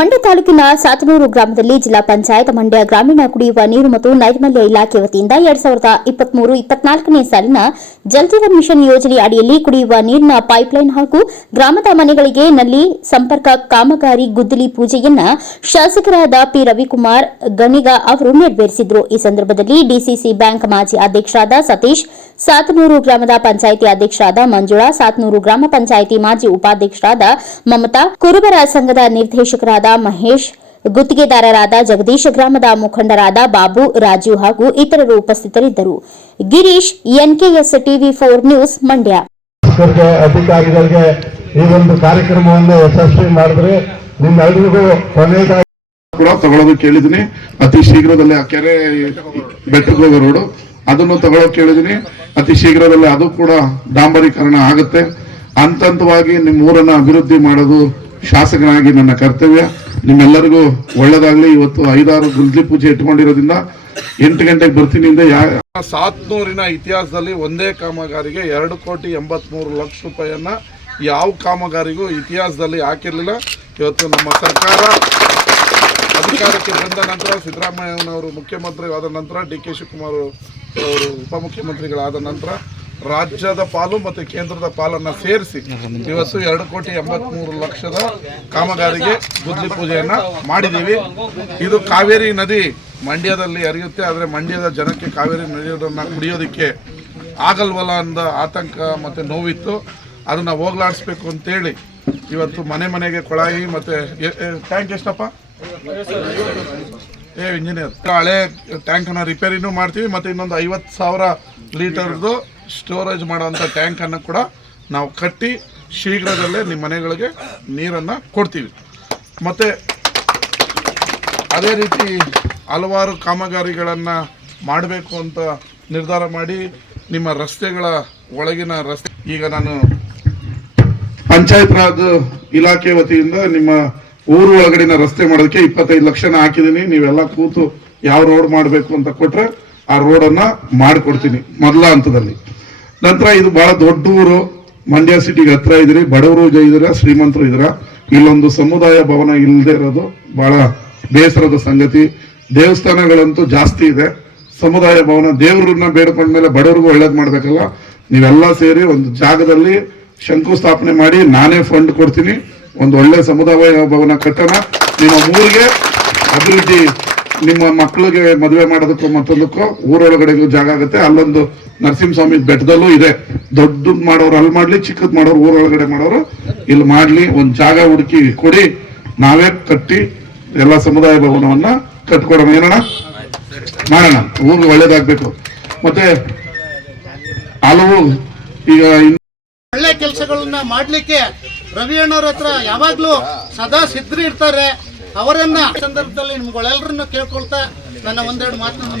ಮಂಡ್ಯ ತಾಲೂಕಿನ ಸಾತನೂರು ಗ್ರಾಮದಲ್ಲಿ ಜಿಲ್ಲಾ ಪಂಚಾಯತ್ ಮಂಡ್ಯ ಗ್ರಾಮೀಣ ಕುಡಿಯುವ ನೀರು ಮತ್ತು ನೈರ್ಮಲ್ಯ ಇಲಾಖೆ ವತಿಯಿಂದ ಎರಡ್ ಸಾವಿರದ ಇಪ್ಪತ್ಮೂರು ಇಪ್ಪತ್ನಾಲ್ಕನೇ ಸಾಲಿನ ಜಲಜೀವನ್ ಮಿಷನ್ ಯೋಜನೆ ಅಡಿಯಲ್ಲಿ ಕುಡಿಯುವ ನೀರಿನ ಪೈಪ್ಲೈನ್ ಹಾಗೂ ಗ್ರಾಮದ ಮನೆಗಳಿಗೆ ನಲ್ಲಿ ಸಂಪರ್ಕ ಕಾಮಗಾರಿ ಗುದ್ದಲಿ ಪೂಜೆಯನ್ನ ಶಾಸಕರಾದ ಪಿ ರವಿಕುಮಾರ್ ಗಣಿಗ ಅವರು ನೆರವೇರಿಸಿದರು. ಈ ಸಂದರ್ಭದಲ್ಲಿ ಡಿಸಿಸಿ ಬ್ಯಾಂಕ್ ಮಾಜಿ ಅಧ್ಯಕ್ಷರಾದ ಸತೀಶ್, ಸಾತನೂರು ಗ್ರಾಮದ ಪಂಚಾಯಿತಿ ಅಧ್ಯಕ್ಷರಾದ ಮಂಜುಳಾ, ಸಾತನೂರು ಗ್ರಾಮ ಪಂಚಾಯಿತಿ ಮಾಜಿ ಉಪಾಧ್ಯಕ್ಷರಾದ ಮಮತಾ, ಕುರುಬರ ಸಂಘದ ನಿರ್ದೇಶಕರಾದ ಮಹೇಶ್ ಗುತ್ತಿಗೆದಾರರಾದ ಜಗದೀಶ್ ಗ್ರಾಮದ ಮುಖಂಡರಾದ ಬಾಬು ರಾಜು ಹಾಗೂ ಇತರರು ಉಪಸ್ಥಿತರಿದ್ದರು. Girish NKS TV four news Mandya. ಅಧಿಕಾರಿಗಳಿಗೆ ಈ ಒಂದು ಕಾರ್ಯಕ್ರಮವನ್ನು ಯಶಸ್ವಿ ಮಾಡಿದ್ರೆ ನಿಮ್ಮೆಲ್ಲರಿಗೂ ಕೊನೆಯದಾಗಿ ಕೂಡ ತಗೊಳ್ಳೋದು ಕೇಳಿದೀನಿ ಅತಿ ಶೀಘ್ರದಲ್ಲೇ ಆ ಕೆರೆ ಬೆಟ್ಟಕ್ಕೆ ಹೋಗೋ ರೋಡು ಅದನ್ನು ತಗೊಳ್ಳೋಕೆ ಕೇಳಿದೀನಿ ಅತಿ ಶೀಘ್ರದಲ್ಲೇ ಅದು ಕೂಡ ಡಾಂಬರೀಕರಣ ಆಗುತ್ತೆ. ಹಂತ ಹಂತವಾಗಿ ನಿಮ್ಮ ಊರನ್ನ ಅಭಿವೃದ್ಧಿ ಮಾಡೋದು ಶಾಸಕನಾಗಿ ನನ್ನ ಕರ್ತವ್ಯ. ನಿಮ್ಮೆಲ್ಲರಿಗೂ ಒಳ್ಳೇದಾಗಲಿ. ಇವತ್ತು ಐದಾರು ಗುಲ್ಜಿ ಪೂಜೆ ಇಟ್ಕೊಂಡಿರೋದ್ರಿಂದ ಎಂಟು ಗಂಟೆಗೆ ಬರ್ತೀನಿ ಅಂದ್ರೆ ಯಾ ಸಾತ್ನೂರಿನ ಇತಿಹಾಸದಲ್ಲಿ ಒಂದೇ ಕಾಮಗಾರಿಗೆ ಎರಡು ಕೋಟಿ ಎಂಬತ್ಮೂರು ಲಕ್ಷ ರೂಪಾಯಿಯನ್ನ ಯಾವ ಕಾಮಗಾರಿಗೂ ಇತಿಹಾಸದಲ್ಲಿ ಹಾಕಿರಲಿಲ್ಲ. ಇವತ್ತು ನಮ್ಮ ಸರ್ಕಾರ ಅಧಿಕಾರಕ್ಕೆ ಬಂದ ನಂತರ ಸಿದ್ದರಾಮಯ್ಯನವರು ಆದ ನಂತರ ಡಿ ಕೆ ಶಿವಕುಮಾರ್ ಅವರು ಉಪಮುಖ್ಯಮಂತ್ರಿಗಳಾದ ನಂತರ ರಾಜ್ಯದ ಪಾಲು ಮತ್ತು ಕೇಂದ್ರದ ಪಾಲನ್ನು ಸೇರಿಸಿ ಇವತ್ತು ಎರಡು ಕೋಟಿ ಎಂಬತ್ಮೂರು ಲಕ್ಷದ ಕಾಮಗಾರಿಗೆ ಗುದ್ಲಿ ಪೂಜೆಯನ್ನು ಮಾಡಿದ್ದೀವಿ. ಇದು ಕಾವೇರಿ ನದಿ ಮಂಡ್ಯದಲ್ಲಿ ಹರಿಯುತ್ತೆ, ಆದರೆ ಮಂಡ್ಯದ ಜನಕ್ಕೆ ಕಾವೇರಿ ನದಿಯನ್ನು ಕುಡಿಯೋದಕ್ಕೆ ಆಗಲ್ವಲ್ಲ ಅಂದ ಆತಂಕ ಮತ್ತು ನೋವಿತ್ತು. ಅದನ್ನ ಹೋಗ್ಲಾಡಿಸ್ಬೇಕು ಅಂತೇಳಿ ಇವತ್ತು ಮನೆ ಮನೆಗೆ ಕೊಳಾಯಿ ಮತ್ತೆ ಟ್ಯಾಂಕ್ ಎಷ್ಟಪ್ಪ? ಏ ಇಂಜಿನಿಯರ್ ಹಳೆ ಟ್ಯಾಂಕನ್ನು ರಿಪೇರಿನೂ ಮಾಡ್ತೀವಿ, ಮತ್ತು ಇನ್ನೊಂದು ಐವತ್ತು ಸಾವಿರ ಲೀಟರ್ದು ಸ್ಟೋರೇಜ್ ಮಾಡುವಂಥ ಟ್ಯಾಂಕನ್ನು ಕೂಡ ನಾವು ಕಟ್ಟಿ ಶೀಘ್ರದಲ್ಲೇ ನಿಮ್ಮ ಮನೆಗಳಿಗೆ ನೀರನ್ನು ಕೊಡ್ತೀವಿ. ಮತ್ತು ಅದೇ ರೀತಿ ಹಲವಾರು ಕಾಮಗಾರಿಗಳನ್ನು ಮಾಡಬೇಕು ಅಂತ ನಿರ್ಧಾರ ಮಾಡಿ ನಿಮ್ಮ ರಸ್ತೆಗಳ ಒಳಗಿನ ರಸ್ತೆ ಈಗ ನಾನು ಪಂಚಾಯತ್ ರಾಜ್ ಇಲಾಖೆ ವತಿಯಿಂದ ನಿಮ್ಮ ಊರು ಒಳಗಡಿನ ರಸ್ತೆ ಮಾಡೋದಕ್ಕೆ ಇಪ್ಪತ್ತೈದು ಲಕ್ಷನ ಹಾಕಿದ್ದೀನಿ. ನೀವೆಲ್ಲ ಕೂತು ಯಾವ ರೋಡ್ ಮಾಡಬೇಕು ಅಂತ ಕೊಟ್ಟರೆ ಆ ರೋಡನ್ನ ಮಾಡಿಕೊಡ್ತೀನಿ ಮೊದಲ ಹಂತದಲ್ಲಿ. ನಂತರ ಇದು ಬಹಳ ದೊಡ್ಡ ಊರು. ಮಂಡ್ಯ ಸಿಟಿಗೆ ಹತ್ರ ಇದ್ರಿ ಬಡವರು ಇದ್ರ ಶ್ರೀಮಂತರು ಇದ್ರ ಇಲ್ಲೊಂದು ಸಮುದಾಯ ಭವನ ಇಲ್ಲದೆ ಇರೋದು ಬಹಳ ಬೇಸರದ ಸಂಗತಿ. ದೇವಸ್ಥಾನಗಳಂತೂ ಜಾಸ್ತಿ ಇದೆ. ಸಮುದಾಯ ಭವನ ದೇವರನ್ನ ಬೇಡ್ಕೊಂಡ್ಮೇಲೆ ಬಡವರಿಗೂ ಒಳ್ಳೇದು ಮಾಡ್ಬೇಕಲ್ಲ. ನೀವೆಲ್ಲ ಸೇರಿ ಒಂದು ಜಾಗದಲ್ಲಿ ಶಂಕುಸ್ಥಾಪನೆ ಮಾಡಿ ನಾನೇ ಫಂಡ್ ಕೊಡ್ತೀನಿ. ಒಂದು ಒಳ್ಳೆ ಸಮುದಾಯ ಭವನ ಕಟ್ಟೋಣ. ನಿಮ್ಮ ಊರಿಗೆ ಅಭಿವೃದ್ಧಿ, ನಿಮ್ಮ ಮಕ್ಕಳಿಗೆ ಮದುವೆ ಮಾಡೋದಕ್ಕೂ ಮತ್ತೊಂದಕ್ಕೂ ಊರೊಳಗಡೆಗೂ ಜಾಗ ಆಗುತ್ತೆ. ಅಲ್ಲೊಂದು ನರಸಿಂಹಸ್ವಾಮಿ ಬೆಟ್ಟದಲ್ಲೂ ಇದೆ. ದೊಡ್ಡದ್ ಮಾಡೋರು ಅಲ್ಲಿ ಮಾಡ್ಲಿ, ಚಿಕ್ಕದ್ ಮಾಡೋರು ಊರೊಳಗಡೆ ಮಾಡೋರು. ಇಲ್ಲಿ ಮಾಡ್ಲಿ, ಒಂದ್ ಜಾಗ ಹುಡುಕಿ ಕೊಡಿ. ನಾವೇ ಕಟ್ಟಿ ಎಲ್ಲ ಸಮುದಾಯ ಭವನವನ್ನ ಕಟ್ಕೊಡೋಣ. ಏನಣ್ಣ? ಮಾಡೋಣ. ಊರಿಗೆ ಒಳ್ಳೇದಾಗ್ಬೇಕು. ಮತ್ತೆ ಹಲವು ಈಗ ಒಳ್ಳೆ ಕೆಲಸಗಳನ್ನ ಮಾಡ್ಲಿಕ್ಕೆ ರವಿ ಅಣ್ಣವ್ರ ಹತ್ರ ಯಾವಾಗ್ಲೂ ಸದಾ ಸಿದ್ಧರಿ ಇರ್ತಾರೆ. ಅವರನ್ನ ಸಂದರ್ಭದಲ್ಲಿ ಸಂದರ್ಭದಲ್ಲಿ ಒಳ್ಳೆಲ್ಲರನ್ನ ಕೇಳ್ಕೊಳ್ತಾ ನನ್ನ ಒಂದೆರಡು ಮಾತನ್ನ